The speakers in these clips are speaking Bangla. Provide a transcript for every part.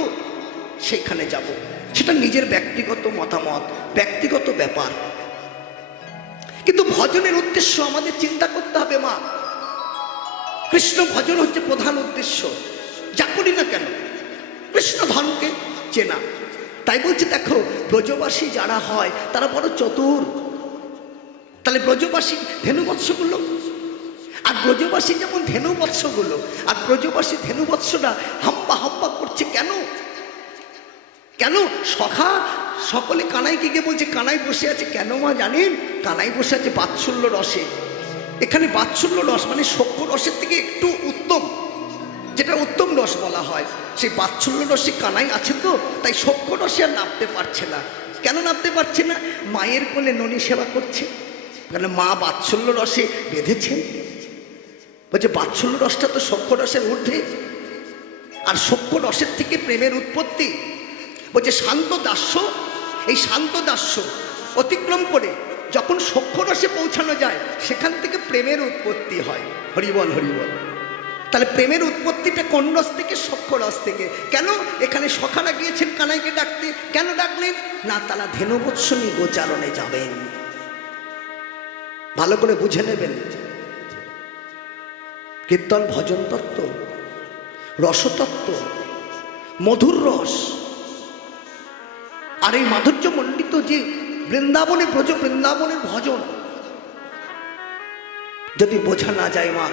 পাবো সেখানে যাব। সেটা নিজের ব্যক্তিগত মতামত, ব্যক্তিগত ব্যাপার। কিন্তু ভজনের উদ্দেশ্য আমাদের চিন্তা করতে হবে। মা, কৃষ্ণ ভজন হচ্ছে প্রধান উদ্দেশ্য। যা করি না কেন কৃষ্ণ ধনকে চেনা। তাই বলছে দেখো, ব্রজবাসী যারা হয় তারা বড় চতুর। তাহলে ব্রজবাসী ধেনুবৎসগুলো, আর ব্রজবাসী যেমন ধেনুবৎসগুলো, আর ব্রজবাসী ধেনুবৎসরা হাম্বা হাম্বা করছে কেন? কেন? সখা সকলে কানাইকে গিয়ে বলছে কানাই বসে আছে। কেন মা জানেন? কানাই বসে আছে বাৎসল্য রসে। এখানে বাৎসল্য রস মানে সখ্য রসের থেকে একটু উত্তম, যেটা উত্তম রস বলা হয়, সেই বাৎসল্য রসে কানাই আছে। তো তাই সখ্য রসে আর নামতে পারছে না। কেন নামতে পারছে না? মায়ের কোলে ননি সেবা করছে, কেন মা বাৎসল্য রসে বেঁধেছেন। বলছে বাৎসল্য রসটা তো সখ্য রসের ঊর্ধ্বে, আর সখ্য রসের থেকে প্রেমের উৎপত্তি। বলছে শান্ত দাস্য, এই শান্ত দাস্য অতিক্রম করে যখন সখ্য রসে পৌঁছানো যায় সেখান থেকে প্রেমের উৎপত্তি হয়। হরিবল হরিবল। তাহলে প্রেমের উৎপত্তিটা কোন রস থেকে? সখ্য রস থেকে। কেন? এখানে সখারা গিয়েছেন কানাইকে ডাকতে। কেন ডাকলেন? না, তারা ধেনুবৎসনী গোচারণে যাবেন। ভালো করে বুঝে নেবেন। কীর্তন ভজন তত্ত্ব, রসতত্ত্ব, মধুর রস, আর এই মাধুর্য মণ্ডিত যে বৃন্দাবনে ব্রজ বৃন্দাবনের ভজন যদি বোঝা না যায় মা,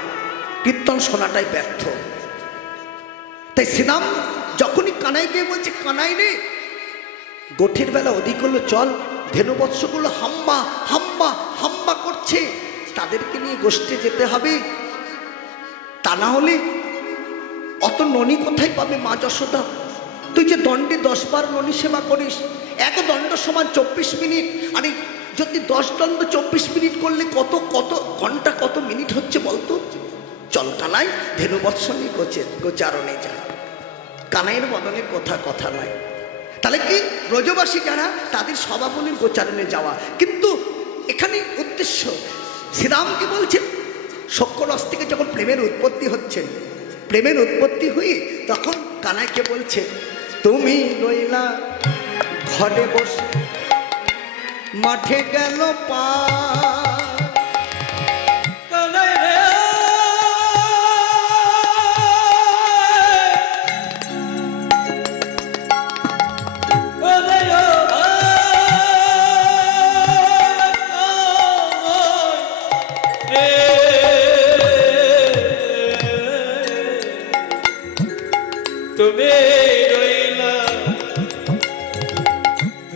কীর্তন শোনাটাই ব্যর্থ। তাই শ্রীরাম যখনই কানাইকে বলছে কানাই রে, গোঠের বেলা অধিক হলো, চল, ধেনুবৎসগুলো হাম্বা হাম্বা হাম্বা করছে, তাদেরকে নিয়ে গোষ্ঠে যেতে হবে। তা না হলে অত ননি কোথায় পাবে মা যশোদা? তুই যে দণ্ডে 10 বার ননি সেবা করিস, এক দণ্ড সমান 24 মিনিট। আরে যদি 10 দণ্ড 24 মিনিট করলে কত কত ঘন্টা কত মিনিট হচ্ছে বলতো? চল কানাই, ধেনুবৎসনী গোচারণে যা। কানাইয়ের বদনে কথা কথা নাই। তাহলে কি ব্রজবাসী যারা তাদের সভাবলীর গোচারণে যাওয়া। কিন্তু এখানে উদ্দেশ্য শ্রীরামকে বলছেন সখ্য রস থেকে যখন প্রেমের উৎপত্তি হচ্ছে, প্রেমের উৎপত্তি হয়ে তখন কানাইকে বলছে তুমি রইলা ঘরে বসে, মাঠে গেল পা। তুমি রইলা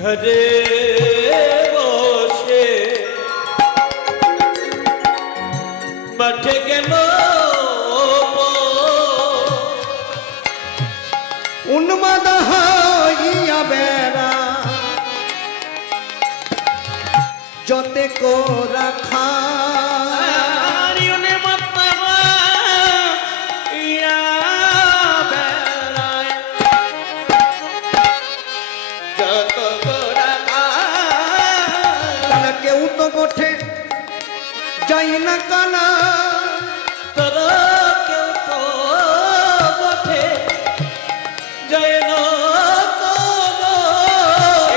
ঘরে বসে, মাঠে গেল উন্মাদ হইয়া বেড়া, যতে কো রাখা যাই না কানা, তারা কেউ তো বটে যায় না কানা,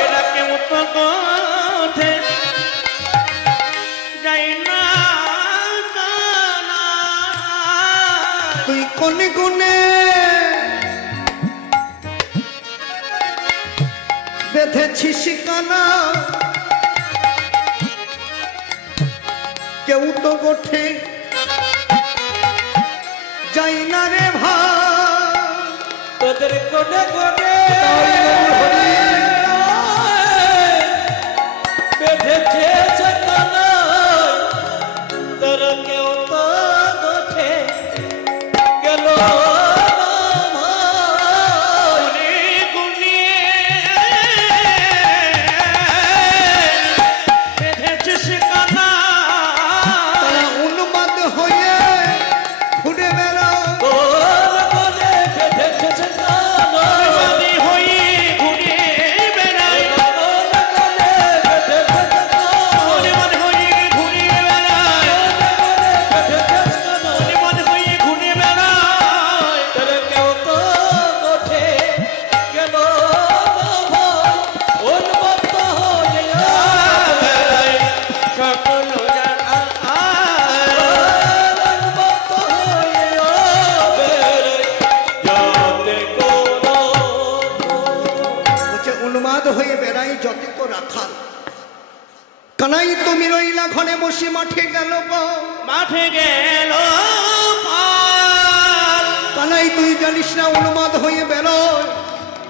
এরা কেউ তো বটে যায় না কানা। তুই কোন গুণে বেঁধেছিস কানা, কেউ তো গোঠে যাই না রে ভাই, তোদের কোনে কোনে বেঁধেছে কানা, তারা কেউ তো গোঠে গেল রাখাল। কানাই তুমি রইলা ঘরে বসে, মাঠে গেল পাল। মাঠে গেল পাল। কানাই তুই জানিস না উন্মাদ হয়ে বেরোয়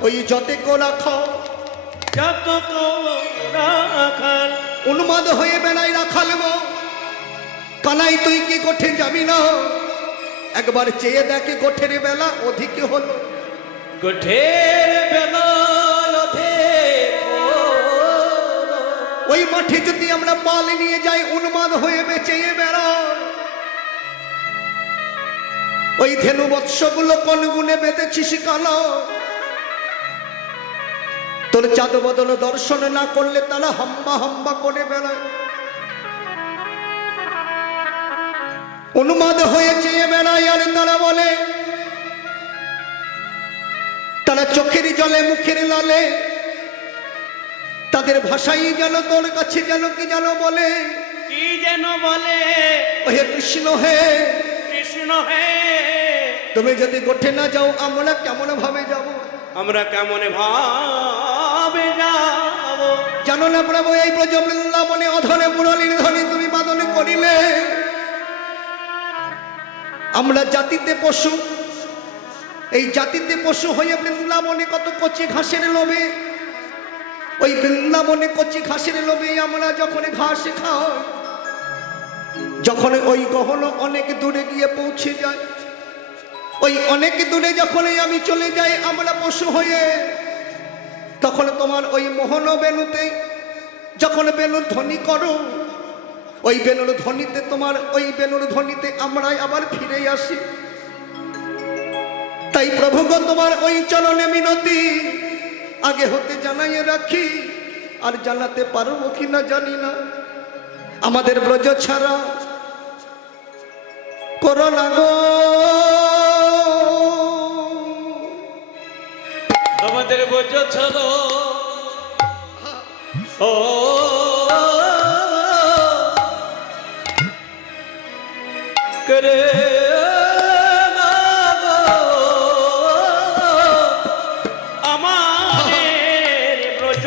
ওই যতে কোলা খাও। যত রাখাল উন্মাদ হয়ে বেলায় রাখাল গো। কানাই তুই কি গোঠে যাবি না? একবার চেয়ে দেখে গোঠের বেলা অধিক হলো। গোঠের বেলা ওই মাঠে যদি আমরা পাল নিয়ে যাই, উন্মাদ হয়ে বেঁচে বেড়ায়। ওই ধেনু বৎসগুলো কোন গুণে বেঁধেছিস কালো। তোর চাঁদ বদল দর্শন না করলে তারা হাম্বা হাম্বা করে বেড়ায়। উন্মাদ হয়ে চেয়ে বেড়ায় আর তারা বলে, তারা চোখের জলে মুখের লালে তাদের ভাষাই যেন তোর কাছে যেন কি যেন বলে। কি যেন বলে? হে কৃষ্ণ হে, কৃষ্ণ হে, তুমি যদি গোঠে না যাও আমরা কেমন ভাবে যাব? আমরা কেমন ভাবে যাব? জানো না প্রভু, এই ব্রজ বৃন্দাবনে অধরে মুরলীর ধ্বনি তুমি বাদন করিলে। আমরা জাতিতে পশু, এই জাতিতে পশু হয়ে বৃন্দাবনে কত কচি ঘাসের লোভে, ওই বৃন্দাবনে কচি ঘাসের লোভে আমরা যখন ঘাস খাই, যখন ওই গহন অনেক দূরে গিয়ে পৌঁছে যায়, ওই অনেক দূরে যখন আমি চলে যাই আমরা পশু হয়ে, তখন তোমার ওই মোহন বেনুতে যখন বেনুর ধ্বনি করো, ওই বেনুর ধ্বনিতে তোমার ওই বেনুর ধ্বনিতে আমরাই আবার ফিরে আসি। তাই প্রভু গো তোমার ওই চরণে মিনতি আগে হতে জানাইয়ে রাখি, আর জানাতে পারবো কিনা জানি না। আমাদের ব্রজ ছাড়া করো না গো, আমাদের বোঝ ছাড়ো। ও করে না গো, আমাদের ব্রজ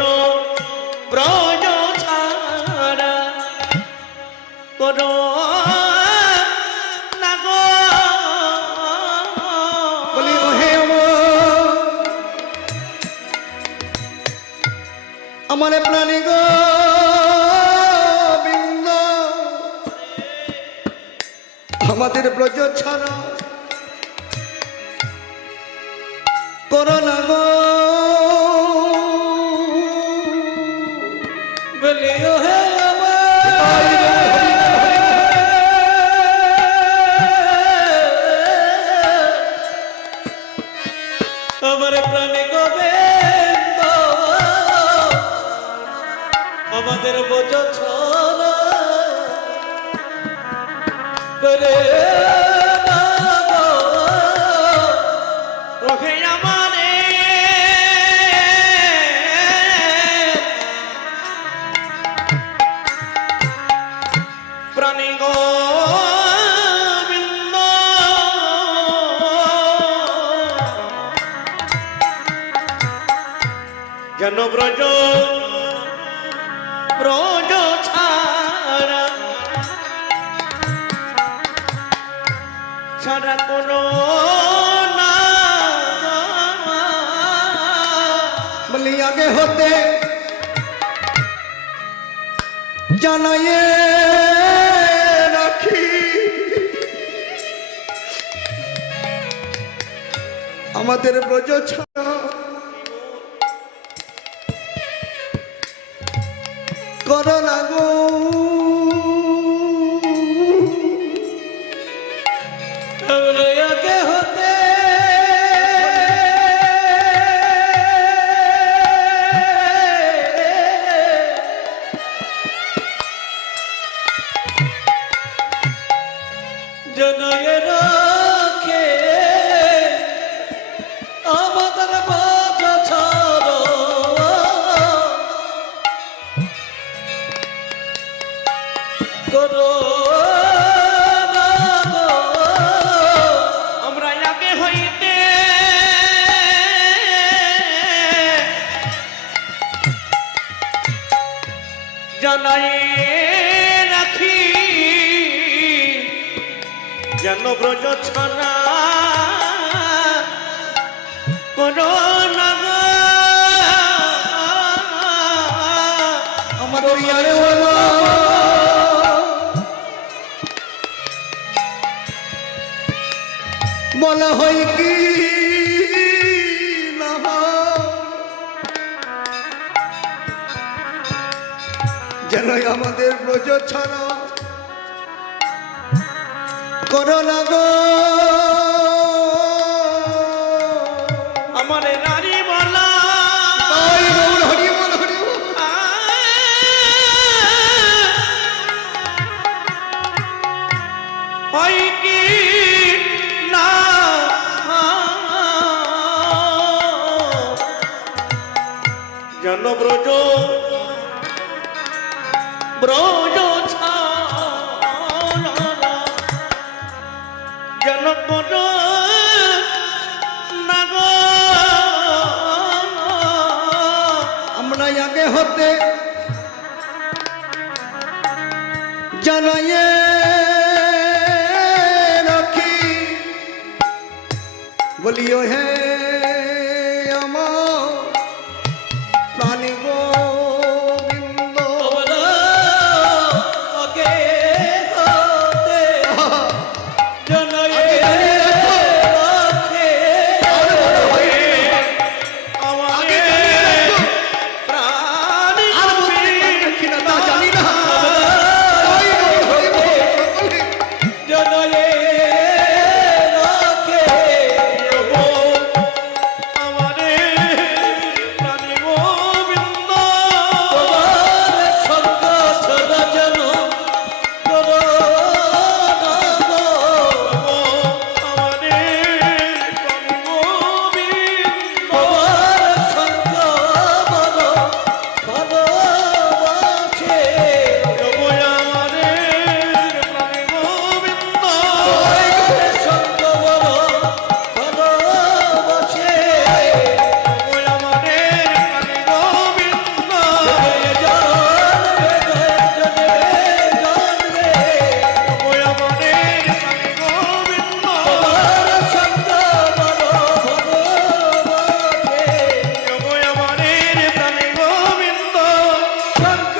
ব্রজ ছাড়া করো না গো। বলি ওহে আমার প্রাণী গো বিন্দ, আমাদের ব্রজ ছাড়া করো না গো। বলি ওহে আমার প্রাণী গোবিন্দ, আমাদের বোঝ ছড়া করে না গো। ওহে আমারে প্রাণী গোবিন্দ, যেন ব্রজ ব্রজ ছাড়া ছাড়া কোনো না। বলি আগে হতে জানাইয়ে রাখি, আমাদের ব্রজ ছাড়া করো না গো। আগে হতে জানায় রাখে আমাদের বাজা ছাড়ো জানাই রাখি যেন ব্রজ ছাড়া কোনো না গো। আমাদের ইয়ারে বলো বলা হয় কি না যেন আমাদের ব্রজ ছাড়া করো না গো। আমার নারী বলা হরি বল হরি বল হরি বল। হয় কি না যেন ব্রজ ব্রজ ছাড়া যেন কোনো না গো। আমরা আগে হতে জানাইয়ে রাখি বলিও হে আমার প্রাণী গোবিন্দ তোমরা আগে হতে জানাই রাখে আমাকে প্রাণ আর বলতে পারছি না তা জানি না। হরি বল, হরি বল, সকলে। জানাই রাখে আমারে প্রাণ গোবিন্দ তোমার সঙ্গ ছাড়া যেন করো না গো। আমারে প্রাণ গোবিন্দ তোমার সঙ্গ বড় ভালোবাসে আমারে প্রাণ গোবিন্দ সঙ্গ বড় ভালোবাসে আমারে প্রাণ গোবিন্দ জানবে জানবে জানবে আমারে প্রাণ গোবিন্দ তোমার সঙ্গ বড় ভালোবাসে আমারে প্রাণ গোবিন্দ সঙ্গ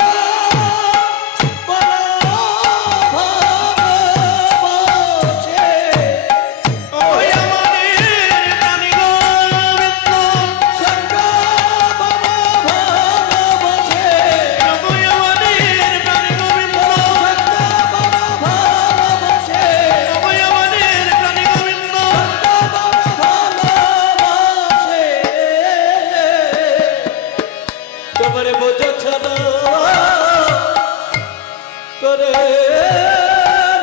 তোমারে বোঝা ছাড়া করে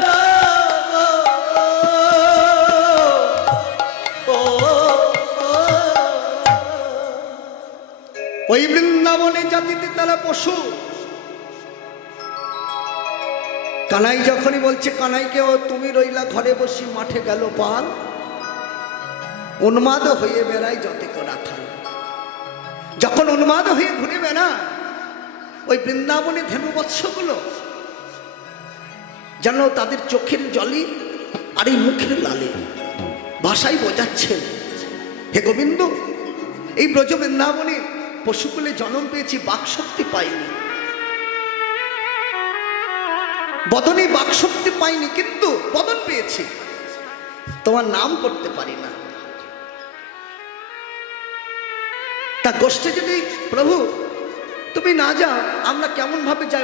না ও ওই বৃন্দাবনে জাতিতে তারা পশু। কানাই যখনই বলছে কানাইকে ও তুমি রইলা ঘরে বসি মাঠে গেল পাল উন্মাদ হয়ে বেড়ায় যতে রাখাল। যখন উন্মাদ হয়ে ঘুরে বেড়ায় ওই বৃন্দাবনে ধেনু বৎসগুলো যেন তাদের চোখের জলে আর এই মুখের লালে ভাষাই বোঝাচ্ছেন হে গোবিন্দ এই ব্রজ বৃন্দাবনে পশুকুলে জন্ম পেয়েছি বাকশক্তি পাইনি, বদনে বাকশক্তি পাইনি, কিন্তু বদন পেয়েছি, তোমার নাম করতে পারি না। তা গোষ্ঠী যদি প্রভু তুমি না যাও আমরা কেমন ভাবে যাই।